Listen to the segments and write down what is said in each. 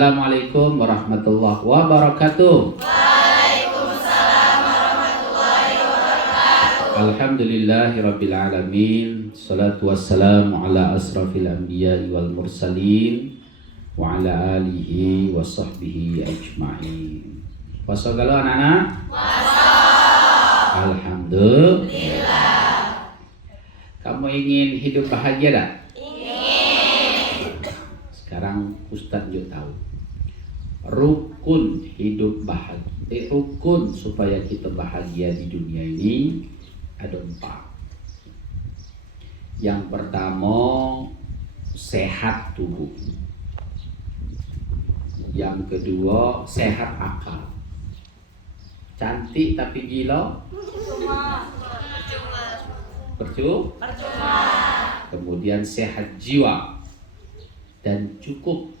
Assalamualaikum warahmatullahi wabarakatuh. Waalaikumsalam warahmatullahi wabarakatuh. Alhamdulillahirabbil alamin. Salatu wassalamu ala asrafil anbiya'i wal mursalin wa ala alihi wa sahbihi ajma'in. Puasa galau anak-anak? Puasa. Alhamdulillah. Kamu ingin hidup bahagia tak? Ingin. Sekarang Ustadz juga tahu rukun hidup bahagia, rukun supaya kita bahagia di dunia ini ada 4. Yang pertama, sehat tubuh. Yang kedua, sehat akal. Cantik tapi gila percuma. Kemudian sehat jiwa dan cukup.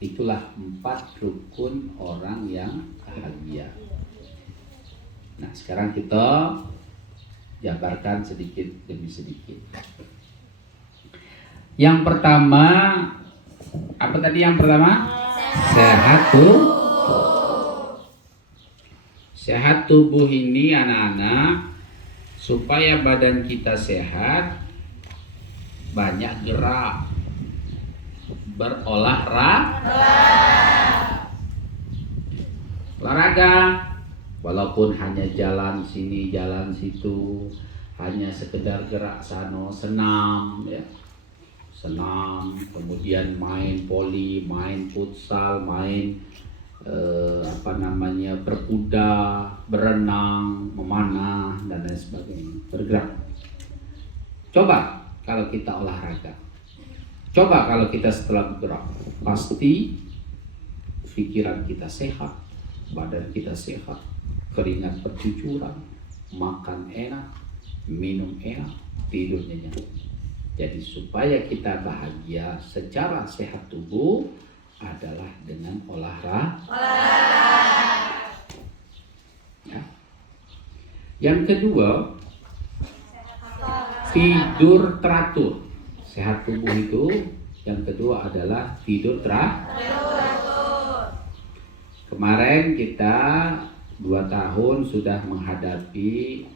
Itulah 4 rukun orang yang bahagia. Nah, sekarang kita jabarkan sedikit demi sedikit. Yang pertama, apa tadi yang pertama? Sehat tubuh. Sehat tubuh ini anak-anak, supaya badan kita sehat, banyak gerak, olahraga, walaupun hanya jalan sini jalan situ, hanya sekedar gerak sana, senam ya, senam, kemudian main voli, main futsal, main berkuda, berenang, memanah dan lain sebagainya, bergerak. Coba kalau kita olahraga, coba kalau kita setelah bergerak, pasti pikiran kita sehat, badan kita sehat, keringat bercucuran, makan enak, minum enak, tidur nyenyak. Jadi supaya kita bahagia secara sehat tubuh adalah dengan olahraga. Ya. Yang kedua, tidur teratur. Sehat tubuh itu yang kedua adalah tidur teratur. Kemarin kita 2 tahun sudah menghadapi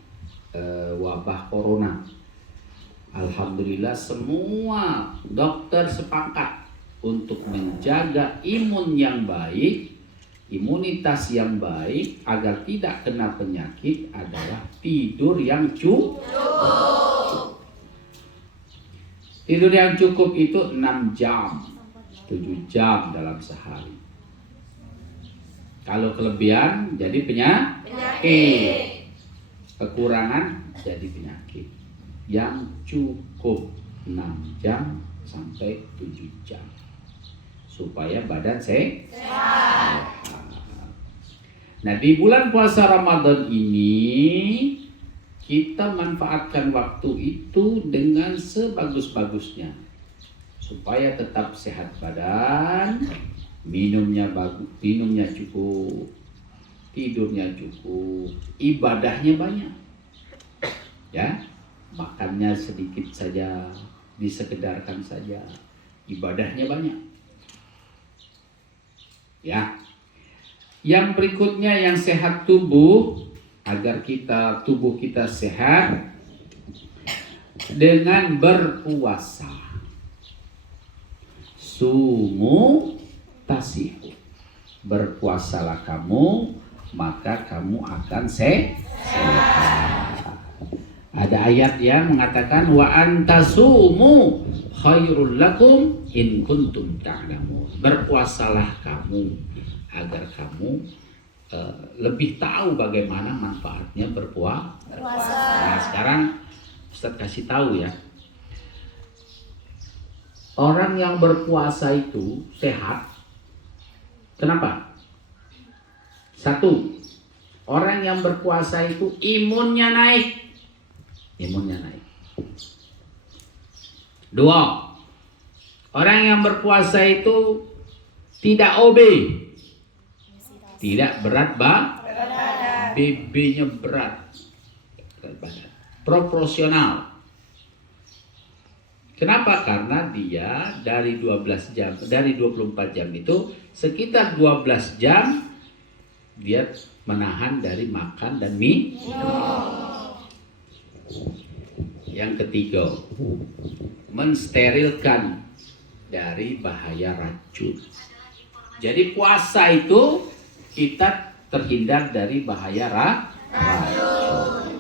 wabah corona. Alhamdulillah semua dokter sepakat untuk menjaga imun yang baik, imunitas yang baik agar tidak kena penyakit adalah tidur yang cukup. Tidur yang cukup itu 6 jam, 7 jam dalam sehari. Kalau kelebihan jadi penyakit. Kekurangan jadi penyakit. Yang cukup 6 jam sampai 7 jam. Supaya badan sehat. Nah, di bulan puasa Ramadan ini kita manfaatkan waktu itu dengan sebagus-bagusnya supaya tetap sehat badan, minumnya bagus, minumnya cukup, tidurnya cukup, ibadahnya banyak. Ya, makannya sedikit saja, disekedarkan saja, ibadahnya banyak. Ya. Yang berikutnya yang sehat tubuh, agar tubuh kita sehat dengan berpuasa. Sumu tasihu. Berpuasalah kamu, maka kamu akan sehat. Ada ayat yang mengatakan wa antasumu khairul lakum in kuntum ta'lamun. Berpuasalah kamu agar kamu lebih tahu bagaimana manfaatnya berpuasa. Nah, sekarang Ustaz kasih tahu ya. Orang yang berpuasa itu sehat. Kenapa? 1, orang yang berpuasa itu imunnya naik. 2, orang yang berpuasa itu tidak obes, tidak berat BB-nya berat badan, proporsional. Kenapa? Karena dia dari 12 jam, dari 24 jam itu sekitar 12 jam dia menahan dari makan dan minum. Yang ketiga, mensterilkan dari bahaya racun. Jadi puasa itu kita terhindar dari bahaya racun.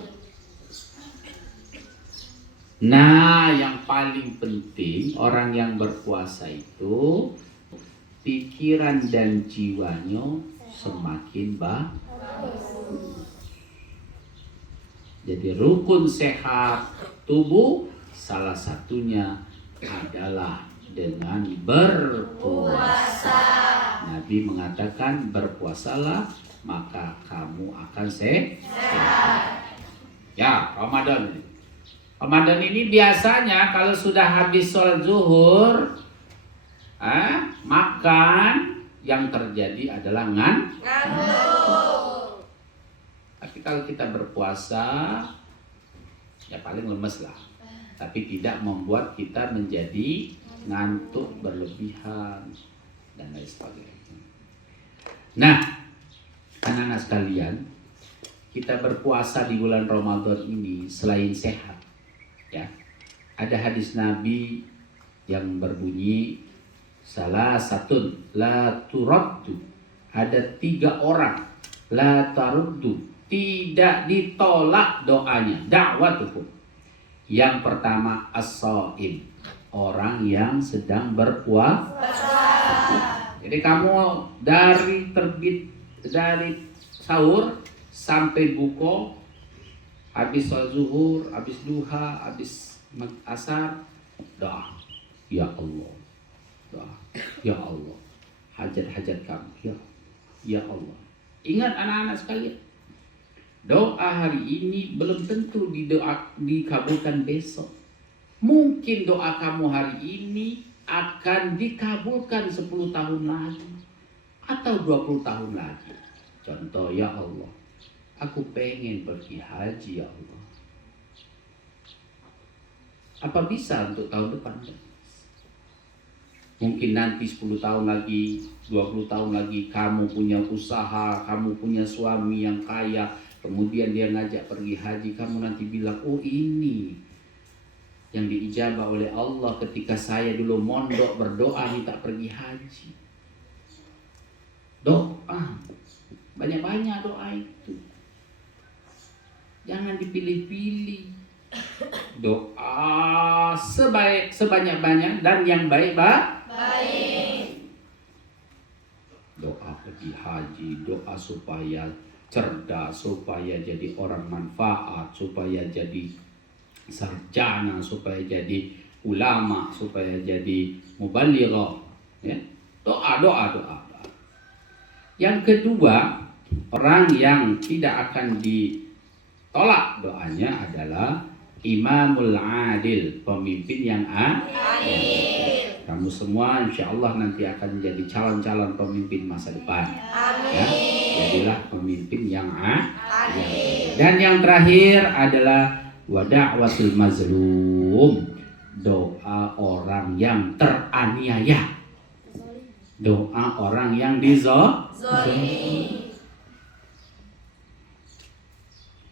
Nah, yang paling penting orang yang berpuasa itu pikiran dan jiwanya semakin bagus. Jadi rukun sehat tubuh salah satunya adalah dengan berpuasa. Nabi mengatakan berpuasalah maka kamu akan sehat. Ya, Ramadan. Ramadan ini biasanya kalau sudah habis sholat zuhur, makan, yang terjadi adalah ngantuk. Tapi kalau kita berpuasa, ya paling lemes lah. Tapi tidak membuat kita menjadi ngantuk berlebihan dan lain sebagainya. Nah, anak-anak sekalian, kita berpuasa di bulan Ramadan ini selain sehat, ya, ada hadis Nabi yang berbunyi salah satu la turaddu, ada 3 orang la taruddu, tidak ditolak doanya, da'watuhum. Yang pertama as-shaim, orang yang sedang berpuasa. Jadi kamu dari terbit, dari sahur sampai buka, habis sholat zuhur, habis duha, habis asar, doa, ya Allah, doa, ya Allah, hajat-hajat kamu, ya Allah. Ingat anak-anak sekalian, doa hari ini belum tentu dikabulkan besok. Mungkin doa kamu hari ini akan dikabulkan 10 tahun lagi atau 20 tahun lagi. Contoh, ya Allah, aku pengen pergi haji ya Allah. Apa bisa untuk tahun depan? Mungkin nanti 10 tahun lagi, 20 tahun lagi kamu punya usaha, kamu punya suami yang kaya, kemudian dia ngajak pergi haji, kamu nanti bilang, oh ini yang diijabah oleh Allah ketika saya dulu mondok berdoa minta pergi haji. Doa, banyak-banyak doa itu. Jangan dipilih-pilih. Doa sebanyak-banyak dan yang baik. Doa pergi haji, doa supaya cerdas, supaya jadi orang manfaat, supaya jadi sarjana, supaya jadi ulama, supaya jadi mubalighah, ya. Doa. Yang kedua, orang yang tidak akan ditolak doanya adalah imamul adil, pemimpin yang adil. Kamu semua insya Allah nanti akan menjadi calon-calon pemimpin masa depan. Ya, jadilah pemimpin yang adil. Dan yang terakhir adalah wada'watul mazlum, doa orang yang teraniaya, doa orang yang dizolimi.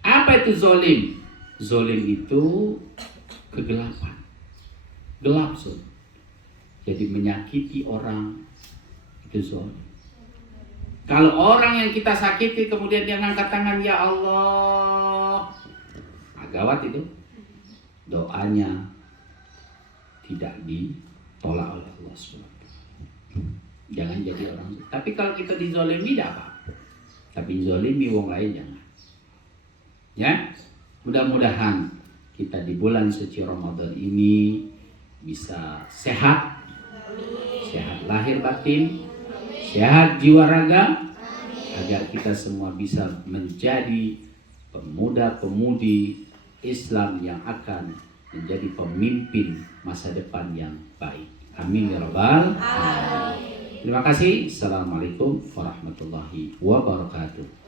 Apa itu zolim? Zolim itu kegelapan, gelap zon. Jadi menyakiti orang itu zolim. Kalau orang yang kita sakiti kemudian dia ngangkat tangan, ya Allah, gawat itu, doanya tidak ditolak oleh Allah SWT. Jangan jadi orang. Tapi kalau kita dizolimi tidak apa. Tapi zolimi wong lain jangan. Ya, mudah-mudahan kita di bulan suci Ramadan ini bisa sehat, sehat lahir batin, sehat jiwa raga, agar kita semua bisa menjadi pemuda-pemudi Islam yang akan menjadi pemimpin masa depan yang baik. Amin ya rabbal alamin. Terima kasih. Assalamualaikum warahmatullahi wabarakatuh.